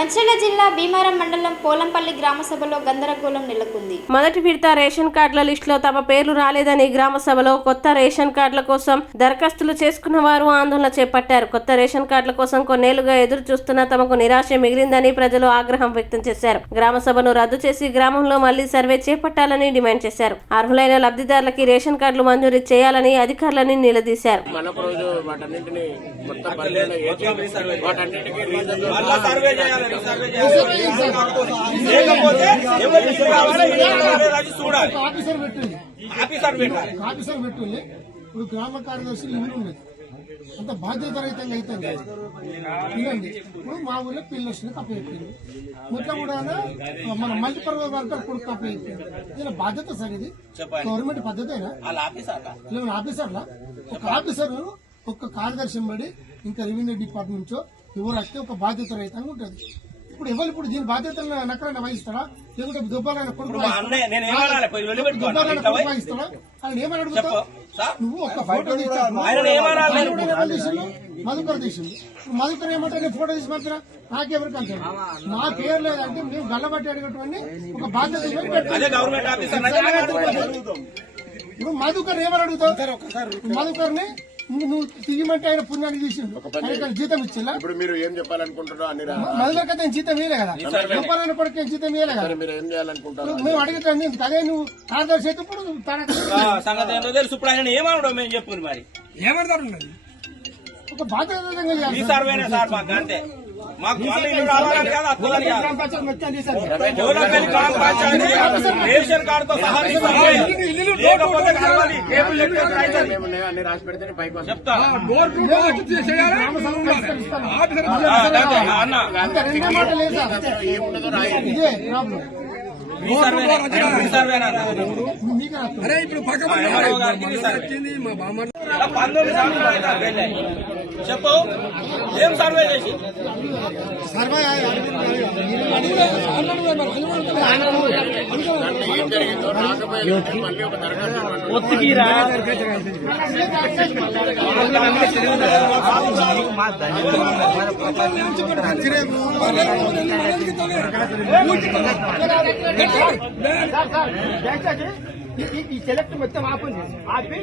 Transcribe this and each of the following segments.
మంచిర్యాల జిల్లా భీమారం మండలం పోలంపల్లి గ్రామ సభలో గందరగోళం నెలకొంది. మొదటి విడత రేషన్ కార్డుల లిస్టులో తమ పేర్లు రాలేదని గ్రామ సభలో కొత్త రేషన్ కార్డుల కోసం దరఖాస్తులు చేసుకున్న వారు ఆందోళన చేపట్టారు. కొత్త రేషన్ కార్డుల కోసం కొన్నేళ్లుగా ఎదురు చూస్తున్నా తమకు నిరాశ మిగిలిందని ప్రజలు ఆగ్రహం వ్యక్తం చేశారు. గ్రామ సభను రద్దు చేసి గ్రామంలో మళ్లీ సర్వే చేపట్టాలని డిమాండ్ చేశారు. అర్హులైన లబ్ధిదారులకి రేషన్ కార్డులు మంజూరు చేయాలని అధికారులని నిలదీశారు. ఇప్పుడు గ్రామ కార్యదర్శులు ఊరు ఉన్నది అంత బాధ్యత రహితంగా అవుతుంది. ఇదండి ఇప్పుడు మా ఊళ్ళో పిల్లర్స్ని కప్పయిపోయింది. ఇట్లా కూడా మన మల్టీపర్పస్ వర్కర్ కొడుకు కప్పయిపోయింది. దీని బాధ్యత సార్, ఇది గవర్నమెంట్ పద్ధతేనా? లేవన్నా ఆఫీసర్లా ఒక ఆఫీసర్ ఒక కార్యదర్శి బడి ఇంకా రెవెన్యూ డిపార్ట్మెంట్ నుంచో ఎవరు వస్తే ఒక బాధ్యత రహితంగా ఉంటుంది. ఇప్పుడు ఎవరు ఇప్పుడు దీని బాధ్యతలను నక్కలైనా వహిస్తాడా, లేకుంటే దుబ్బాలైనా కొడుకు వహిస్తాడా? ఆయన ఏమని అడుగుతావు? నువ్వు ఒక ఫోటో మధుకర్ తీసింది. మధుకర్ ఏమంటే నేను ఫోటో తీసి మాత్రం నాకెవరికి అంటాడు. మా పేరు లేదంటే మేము గల్లబట్టి అడిగేటువంటి ఒక బాధ్యత ఇప్పుడు మధుకర్ ఏమని అడుగుతావు? మధుకర్ని నువ్వు తీయమంటే ఆయన పుణ్యాన్ని తీసిండు, ఆయన జీతం ఇచ్చిందా? ఇప్పుడు మీరు ఏం చెప్పాలనుకుంటున్నారు? మధుకర్ అయితే జీతం ఇవ్వలే కదా, గొప్పలైన కొడుకు జీతం ఇవ్వలే కదా. మీరు ఏం చేయాలనుకుంటారు? మేము అడుగుతాం అదే నువ్వు కార్యదర్శి అయితే ఇప్పుడు సంగతి తెలుసు. ఇప్పుడు ఆయన ఏమనడం మేము చెప్పుకుని మరి ఏమంటారు? ఒక బాధ్యత సర్వేనే సార్ మాకు అంతే. మాకు రావాలని కాదు, అక్కులని రేషన్ కార్డుతో సహా లేకపోతే అన్ని రాసి పెడితే పైకి చెప్తా ఏముండదో రాయి. అరే ఇప్పుడు చెప్పు ఏం సర్వే చేసి సర్వే ఏం జరిగిందో రాకపోతే మళ్ళీ ఒక దరఖాస్తు ఈ సెలెక్ట్ మొత్తం ఆపండి. ఆపి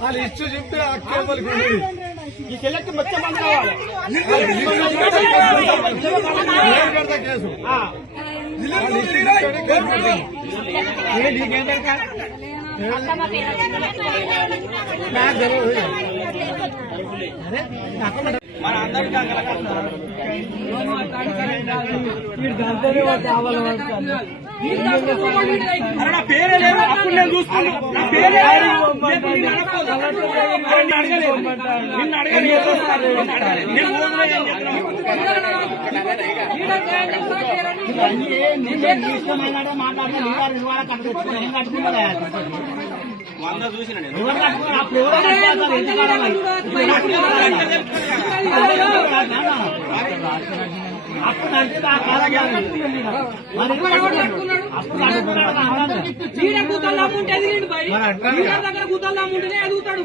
వాళ్ళు ఇచ్చు చెప్తే ఈ సెలెక్ట్ మొత్తం మంది కావాలి. కేసు మన అందరికీ నా పేరే లేదు. అప్పుడు నేను చూసుకున్నాను, నా పేరే వంద చూసిన కూతల్లాముంటేనే ఎదుగుతాడు.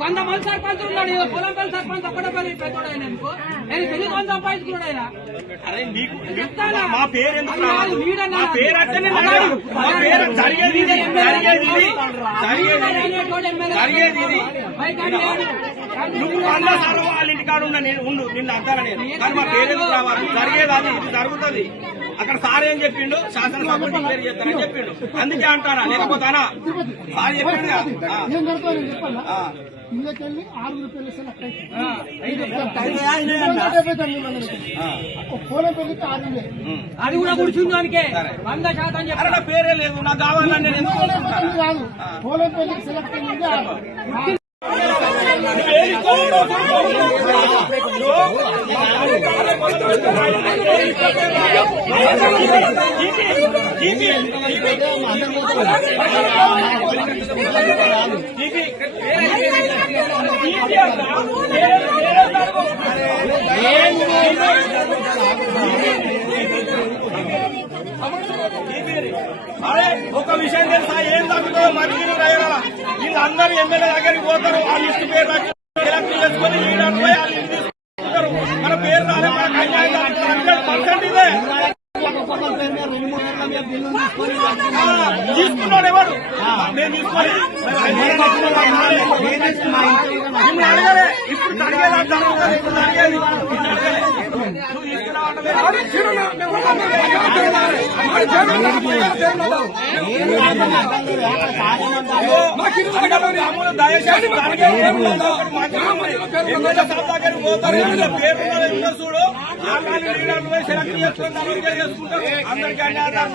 100 మంది సర్పంచ్ ఉన్నాడు, పొలంపల్లి సర్పంచ్ ఒక్కడపల్లి పెద్దోడు ఆయన అనుకో. నేను పెళ్లి కొంత సంపాదించుకున్నాడు ఆయన. మా పేరు ఎందుకు మా పేరు అట్టనే జరిగేది నువ్వు అన్న సార్ వాళ్ళ ఇంటికాడ ఉండు నిన్ను అంటారా నేను, కానీ మా పేరు ఎందుకు రావాలి? జరిగేది అది ఇది జరుగుతుంది. అక్కడ సార్ ఏం చెప్పిండు, శాసనసభ డిక్లేర్ చేస్తానని చెప్పిండు, అందుకే అంటారా లేకపోతానా? సార్ చెప్పిండు ఇళ్ళకెళ్ళి 6 రూపాయలు పోలం పెళ్లికి 6 అది కూడా కూర్చుందానికే 100% చెప్పారు. నా పేరే లేదు, నాకు కావాలని నేను ఎందుకు కాదు. పోలం పెళ్లికి సెలెక్ట్ అయింది అరే ఒక విషయం తెలుసా, ఏం తగ్గుతుందో మంచిగా రైతుల వీళ్ళందరూ ఎమ్మెల్యే దగ్గరికి పోతారు, వాళ్ళ లిస్టు పేరు సెలెక్ట్ చేసుకుని లీడర్ పోయి వాళ్ళు లిస్ట్ తీసుకుంటారు. మన పేరు రాలే, మనకు అన్యాయం జరుగుతుంది. 100% ఇదే తీసుకున్నాడు ఎవరు, నేను తీసుకోవాలి. నిన్ను అడగలే, ఇప్పుడు అడిగేలా జరుగుతుంది. ఇప్పుడు అడిగేది నువ్వు దయచేసి పేరు చూడు, సెలెక్ట్ చేసుకుంటారు, అందరికీ అన్యాయం.